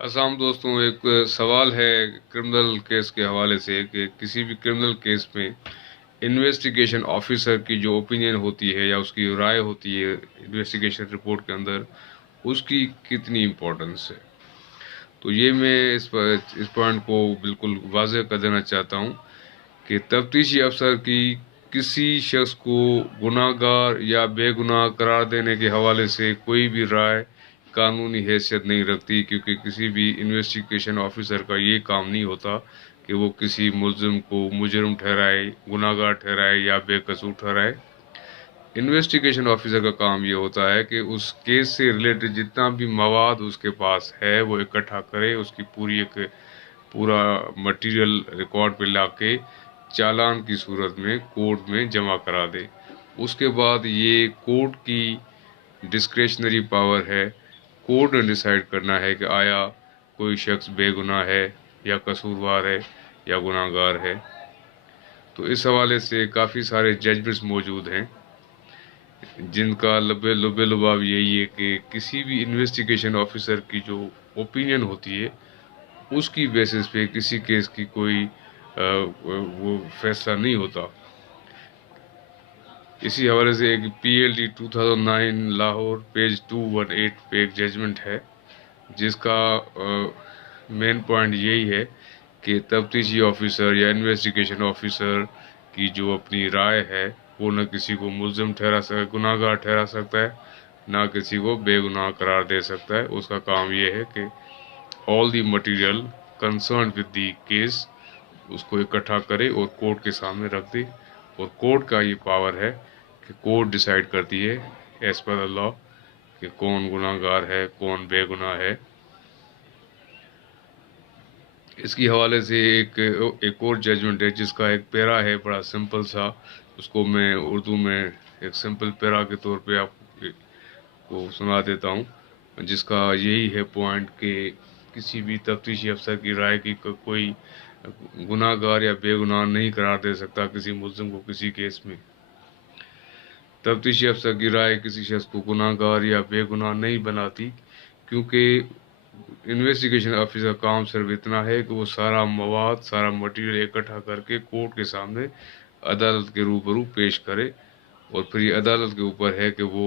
असलम दोस्तों, एक सवाल है क्रिमिनल केस के हवाले से कि किसी भी क्रिमिनल केस में इन्वेस्टिगेशन ऑफिसर की जो ओपिनियन होती है या उसकी राय होती है इन्वेस्टिगेशन रिपोर्ट के अंदर, उसकी कितनी इम्पोर्टेंस है। तो ये मैं इस पॉइंट को बिल्कुल वाज़ेह कर देना चाहता हूँ कि तफ्तीशी अफसर की किसी शख्स को गुनाहगार या बेगुनाह करार देने के हवाले से कोई भी राय कानूनी हैसियत नहीं रखती, क्योंकि किसी भी इन्वेस्टिगेशन ऑफिसर का ये काम नहीं होता कि वो किसी मुल्जिम को मुजरिम ठहराए, गुनाहगार ठहराए या बेकसूर ठहराए। इन्वेस्टिगेशन ऑफिसर का काम ये होता है कि उस केस से रिलेटेड जितना भी मवाद उसके पास है वो इकट्ठा करे, उसकी पूरा मटेरियल रिकॉर्ड पे लाके चालान की सूरत में कोर्ट में जमा करा दे। उसके बाद ये कोर्ट की डिस्क्रेशनरी पावर है। कोर्ट ने डिसाइड करना है कि आया कोई शख्स बेगुनाह है या कसूरवार है या गुनाहगार है। तो इस हवाले से काफ़ी सारे जजमेंट्स मौजूद हैं जिनका लबे लुबाव यही है कि किसी भी इन्वेस्टिगेशन ऑफिसर की जो ओपिनियन होती है उसकी बेसिस पे किसी केस की कोई वो फैसला नहीं होता। इसी हवाले से एक PLD 2009 लाहौर पेज 218 पे एक जजमेंट है जिसका मेन पॉइंट यही है कि तफ्तीशी ऑफिसर या इन्वेस्टिगेशन ऑफिसर की जो अपनी राय है वो न किसी को मुल्जिम गुनाहगार ठहरा सकता है, ना किसी को बेगुनाह करार दे सकता है। उसका काम ये है कि all the material concern with the case उसको इकट्ठा करे और कोर्ट के सामने रख दे। और कोर्ट का ये पावर है कि कोर्ट डिसाइड करती है एज पर द लॉ कि कौन गुनाहगार है, कौन बेगुनाह है। इसकी हवाले से एक और जजमेंट है जिसका एक पैरा है बड़ा सिंपल सा, उसको मैं उर्दू में एक सिंपल पैरा के तौर पे आपको सुना देता हूँ, जिसका यही है पॉइंट कि किसी भी तफ्तीशी अफसर की राय की कोई गुनाहगार या बेगुनाह नहीं करार दे सकता किसी मुल्जिम को किसी केस में। तफ्तीशी अफसर की राय किसी शख्स को गुनाहगार या बेगुनाह नहीं बनाती, क्योंकि इन्वेस्टिगेशन ऑफिसर का काम सिर्फ इतना है कि वो सारा मवाद, सारा मटेरियल इकट्ठा करके कोर्ट के सामने अदालत के रूबरू पेश करे। और फिर ये अदालत के ऊपर है कि वो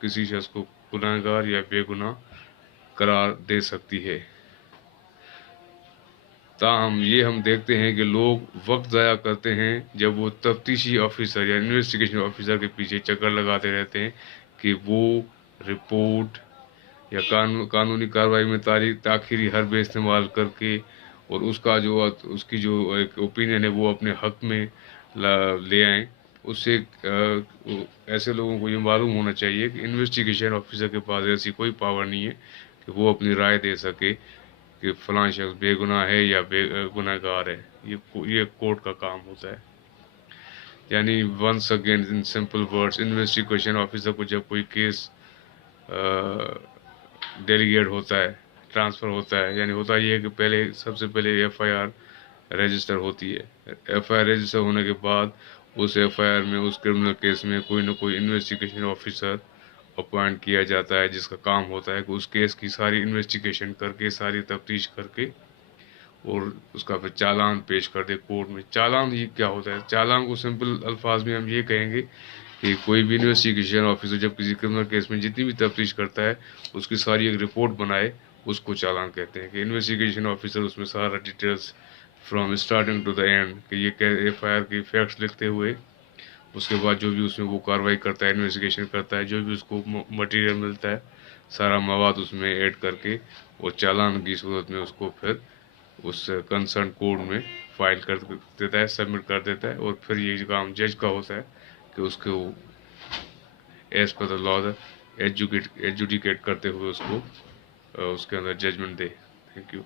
किसी शख्स को गुनाहगार या बेगुनाह करार दे सकती है। ताहम ये हम देखते हैं कि लोग वक्त ज़ाया करते हैं जब वो तफ्तीशी ऑफिसर या इन्वेस्टिगेशन ऑफिसर के पीछे चक्कर लगाते रहते हैं कि वो रिपोर्ट या कानूनी कार्रवाई में ताखिरी हरबे इस्तेमाल करके और उसकी जो एक ओपिनियन है वो अपने हक में ले आएँ। उससे ऐसे लोगों को ये मालूम होना चाहिए कि इन्वेस्टिगेशन ऑफिसर के पास ऐसी कोई पावर नहीं है कि वो अपनी राय दे सके कि फलां शख्स बेगुनाह है या गुनहगार है। ये कोर्ट का काम होता है। यानी once again in simple words, investigation officer को जब कोई केस डेलीगेट होता है, ट्रांसफ़र होता है, यानी होता ये है कि सबसे पहले FIR रजिस्टर होती है। FIR रजिस्टर होने के बाद उस FIR में, उस क्रिमिनल केस में कोई ना कोई इन्वेस्टिगेशन ऑफिसर अपॉइंट किया जाता है जिसका काम होता है कि उस केस की सारी इन्वेस्टिगेशन करके, सारी तफ्तीश करके और उसका फिर चालान पेश कर दे कोर्ट में। चालान ये क्या होता है? चालान को सिंपल अल्फाज में हम ये कहेंगे कि कोई भी इन्वेस्टिगेशन ऑफिसर जब किसी क्रिमिनल केस में जितनी भी तफ्तीश करता है उसकी सारी एक रिपोर्ट बनाए, उसको चालान कहते हैं। कि इन्वेस्टिगेशन ऑफिसर उसमें सारा details from starting to the end कि ये FIR की फैक्ट्स लिखते हुए उसके बाद जो भी उसमें वो कार्रवाई करता है, इन्वेस्टिगेशन करता है, जो भी उसको मटेरियल मिलता है, सारा मवाद उसमें ऐड करके और चालान की सूरत में उसको फिर उस कंसर्न कोर्ट में फाइल कर देता है, सबमिट कर देता है। और फिर ये काम जज का होता है कि उसको as per the law educate करते हुए उसको उसके अंदर जजमेंट दे। Thank you.